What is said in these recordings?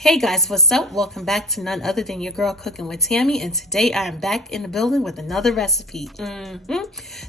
Hey guys, what's up? Welcome back to none other than your girl Cooking with Tammy, and today I am back in the building with another recipe.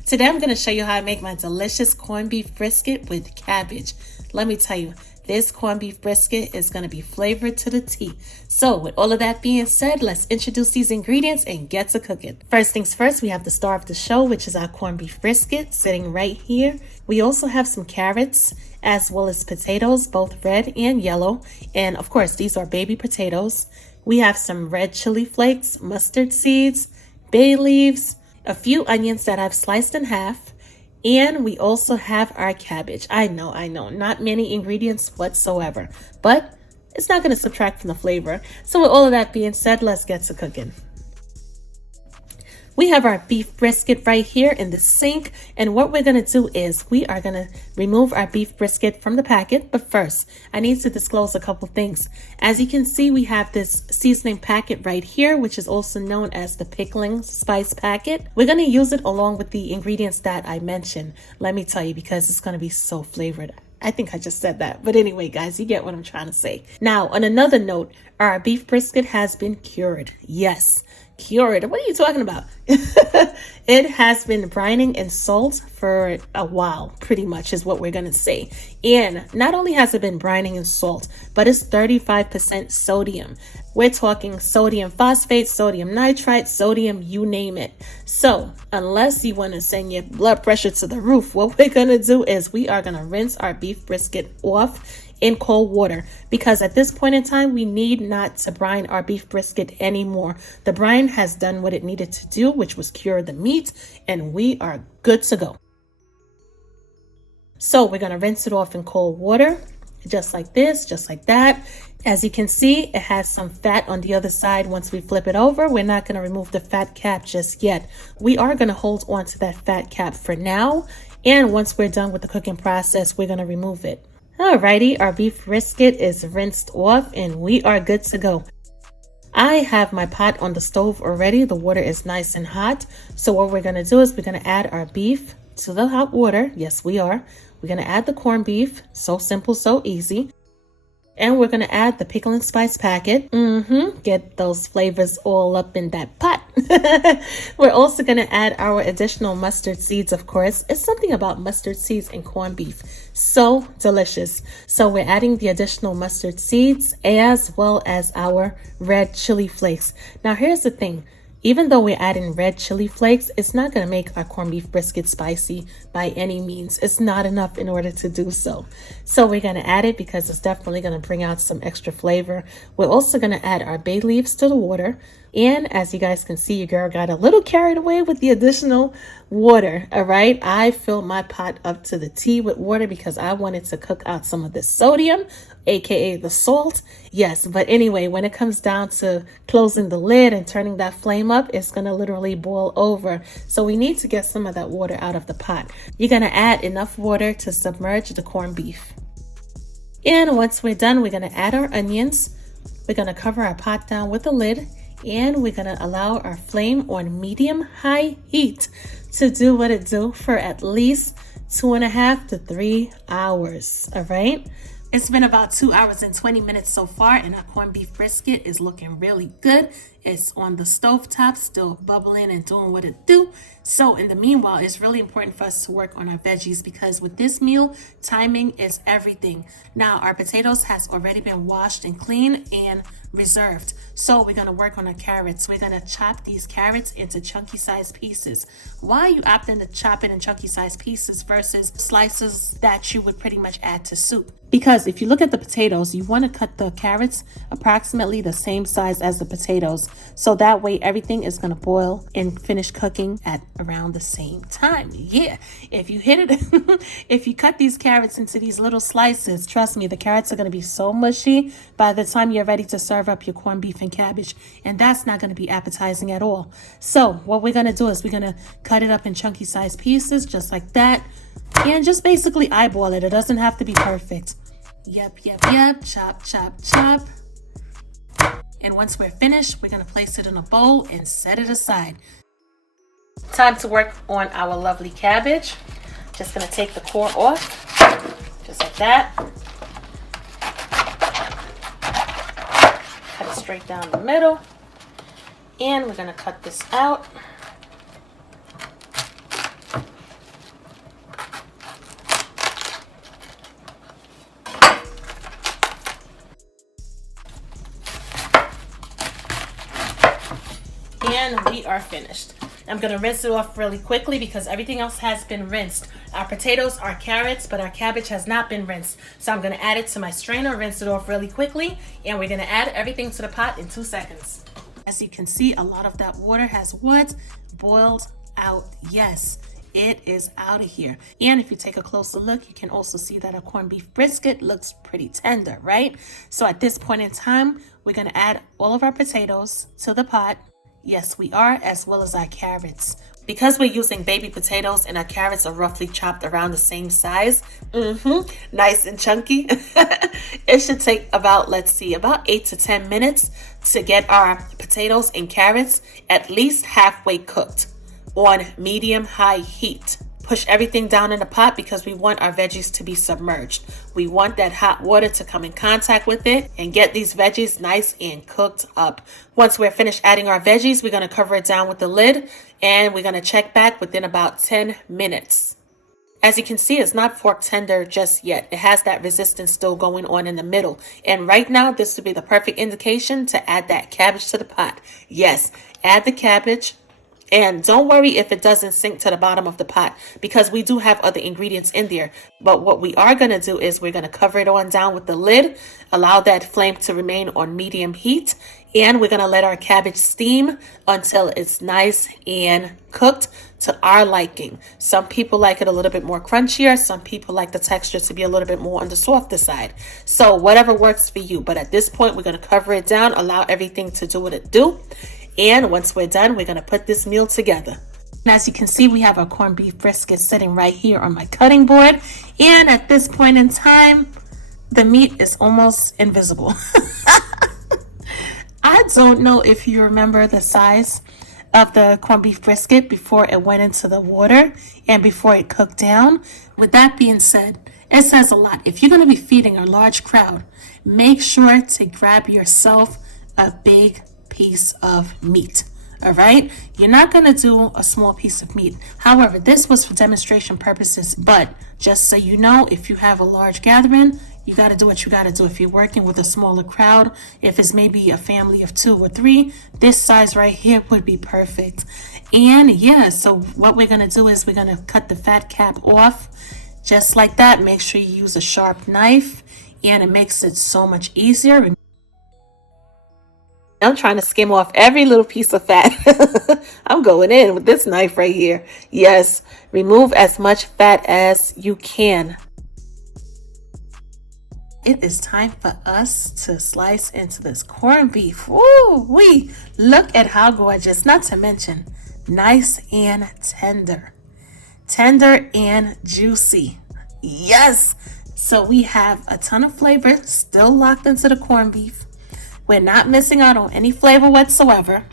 Today I'm going to show you how I make my delicious corned beef brisket with cabbage. Let me tell you, this corned beef brisket is going to be flavored to the T. So with all of that being said, let's introduce these ingredients and get to cooking. First things first, we have the star of the show, which is our corned beef brisket sitting right here. We also have some carrots as well as potatoes, both red and yellow. And of course, these are baby potatoes. We have some red chili flakes, mustard seeds, bay leaves, a few onions that I've sliced in half. And we also have our cabbage. I know, not many ingredients whatsoever, but it's not going to subtract from the flavor. So with all of that being said, let's get to cooking. We have our beef brisket right here in the sink, and what we're going to do is we are going to remove our beef brisket from the packet. But first, I need to disclose a couple things. As you can see, we have this seasoning packet right here, which is also known as the pickling spice packet. We're going to use it along with the ingredients that I mentioned. Let me tell you, because it's going to be so flavored. I think I just said that. But anyway, guys, you get what I'm trying to say. Now, on another note, our beef brisket has been cured. Yes, cured. What are you talking about? It has been brining in salt for a while, pretty much is what we're going to say. And not only has it been brining in salt, but it's 35% sodium. We're talking sodium phosphate, sodium nitrite, sodium, you name it. So unless you want to send your blood pressure to the roof, what we're going to do is we are going to rinse our beef brisket off in cold water, because at this point in time we need not to brine our beef brisket anymore. The brine has done what it needed to do, which was cure the meat, and we are good to go. So we're going to rinse it off in cold water, just like this, just like that. As you can see, it has some fat on the other side. Once we flip it over, we're not going to remove the fat cap just yet. We are going to hold on to that fat cap for now, and once we're done with the cooking process, we're going to remove it. Alrighty, our beef brisket is rinsed off and we are good to go. I have my pot on the stove already. The water is nice and hot. So what we're going to do is we're going to add our beef to the hot water. Yes, we are. We're going to add the corned beef. So simple, so easy. And we're going to add the pickling spice packet. Get those flavors all up in that pot. We're also going to add our additional mustard seeds, of course. It's something about mustard seeds and corned beef. So delicious. So we're adding the additional mustard seeds as well as our red chili flakes. Now here's the thing. Even though we're adding red chili flakes, it's not going to make our corned beef brisket spicy by any means. It's not enough in order to do so. So we're going to add it because it's definitely going to bring out some extra flavor. We're also going to add our bay leaves to the water. And as you guys can see, your girl got a little carried away with the additional water. All right. I filled my pot up to the T with water because I wanted to cook out some of the sodium, aka the salt. Yes. But anyway, when it comes down to closing the lid and turning that flame up, it's going to literally boil over. So we need to get some of that water out of the pot. You're going to add enough water to submerge the corned beef. And once we're done, we're going to add our onions. We're going to cover our pot down with a lid. And we're going to allow our flame on medium-high heat to do what it do for at least 2.5 to 3 hours. All right. It's been about 2 hours and 20 minutes so far, and our corned beef brisket is looking really good. It's on the stovetop, still bubbling and doing what it do. So in the meanwhile, it's really important for us to work on our veggies, because with this meal, timing is everything. Now, our potatoes has already been washed and cleaned and reserved. So we're going to work on our carrots. We're going to chop these carrots into chunky sized pieces. Why are you opting to chop it in chunky sized pieces versus slices that you would pretty much add to soup? Because if you look at the potatoes, you want to cut the carrots approximately the same size as the potatoes. So that way everything is going to boil and finish cooking at around the same time. Yeah, if you hit it, if you cut these carrots into these little slices, trust me, the carrots are going to be so mushy by the time you're ready to serve up your corned beef and cabbage. And that's not going to be appetizing at all. So what we're going to do is we're going to cut it up in chunky sized pieces, just like that. And just basically eyeball it. It doesn't have to be perfect. Yep. Chop, chop, chop. And once we're finished, we're going to place it in a bowl and set it aside. Time to work on our lovely cabbage. Just going to take the core off, just like that. it straight down the middle. And we're going to cut this out. And we are finished. I'm going to rinse it off really quickly because everything else has been rinsed. Our potatoes are carrots, but our cabbage has not been rinsed. So I'm going to add it to my strainer, rinse it off really quickly, and we're going to add everything to the pot in 2 seconds. As you can see, a lot of that water has what? Boiled out. Yes, it is out of here. And if you take a closer look, you can also see that our corned beef brisket looks pretty tender, right? So at this point in time, we're going to add all of our potatoes to the pot. Yes, we are, as well as our carrots. Because we're using baby potatoes and our carrots are roughly chopped around the same size, nice and chunky, it should take about, let's see, about 8 to 10 minutes to get our potatoes and carrots at least halfway cooked on medium-high heat. Push everything down in the pot because we want our veggies to be submerged. We want that hot water to come in contact with it and get these veggies nice and cooked up. Once we're finished adding our veggies, we're going to cover it down with the lid and we're going to check back within about 10 minutes. As you can see, it's not fork tender just yet. It has that resistance still going on in the middle. And right now, this would be the perfect indication to add that cabbage to the pot. Yes, add the cabbage. And don't worry if it doesn't sink to the bottom of the pot because we do have other ingredients in there. But what we are going to do is we're going to cover it on down with the lid, allow that flame to remain on medium heat, and we're going to let our cabbage steam until it's nice and cooked to our liking. Some people like it a little bit more crunchier. Some people like the texture to be a little bit more on the softer side. So whatever works for you. But at this point, we're going to cover it down, allow everything to do what it do. And once we're done, we're going to put this meal together. And as you can see, we have our corned beef brisket sitting right here on my cutting board. And at this point in time, the meat is almost invisible. I don't know if you remember the size of the corned beef brisket before it went into the water and before it cooked down. With that being said, it says a lot. If you're going to be feeding a large crowd, make sure to grab yourself a big piece of meat. All right, you're not going to do a small piece of meat. However, this was for demonstration purposes, but just so you know, if you have a large gathering, you got to do what you got to do. If you're working with a smaller crowd, if it's maybe a family of 2 or 3, this size right here would be perfect. And yeah, so what we're going to do is we're going to cut the fat cap off just like that. Make sure you use a sharp knife, and it makes it so much easier. I'm trying to skim off every little piece of fat. I'm going in with this knife right here. Yes, remove as much fat as you can. It is time for us to slice into this corned beef. Woo-wee! Look at how gorgeous. Not to mention, nice and tender. Tender and juicy. Yes! So we have a ton of flavor still locked into the corned beef. We're not missing out on any flavor whatsoever.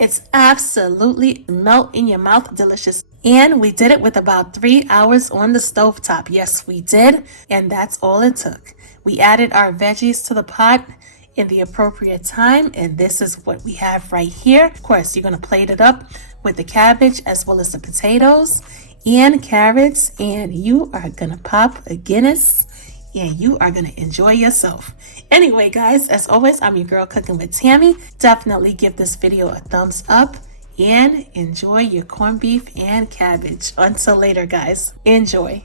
It's absolutely melt in your mouth delicious. And we did it with about 3 hours on the stovetop. Yes, we did. And that's all it took. We added our veggies to the pot in the appropriate time. And this is what we have right here. Of course, you're going to plate it up with the cabbage as well as the potatoes and carrots. And you are going to pop a Guinness. And you are going to enjoy yourself. Anyway, guys, as always, I'm your girl cooking with Tammy. Definitely give this video a thumbs up and enjoy your corned beef and cabbage. Until later, guys. Enjoy.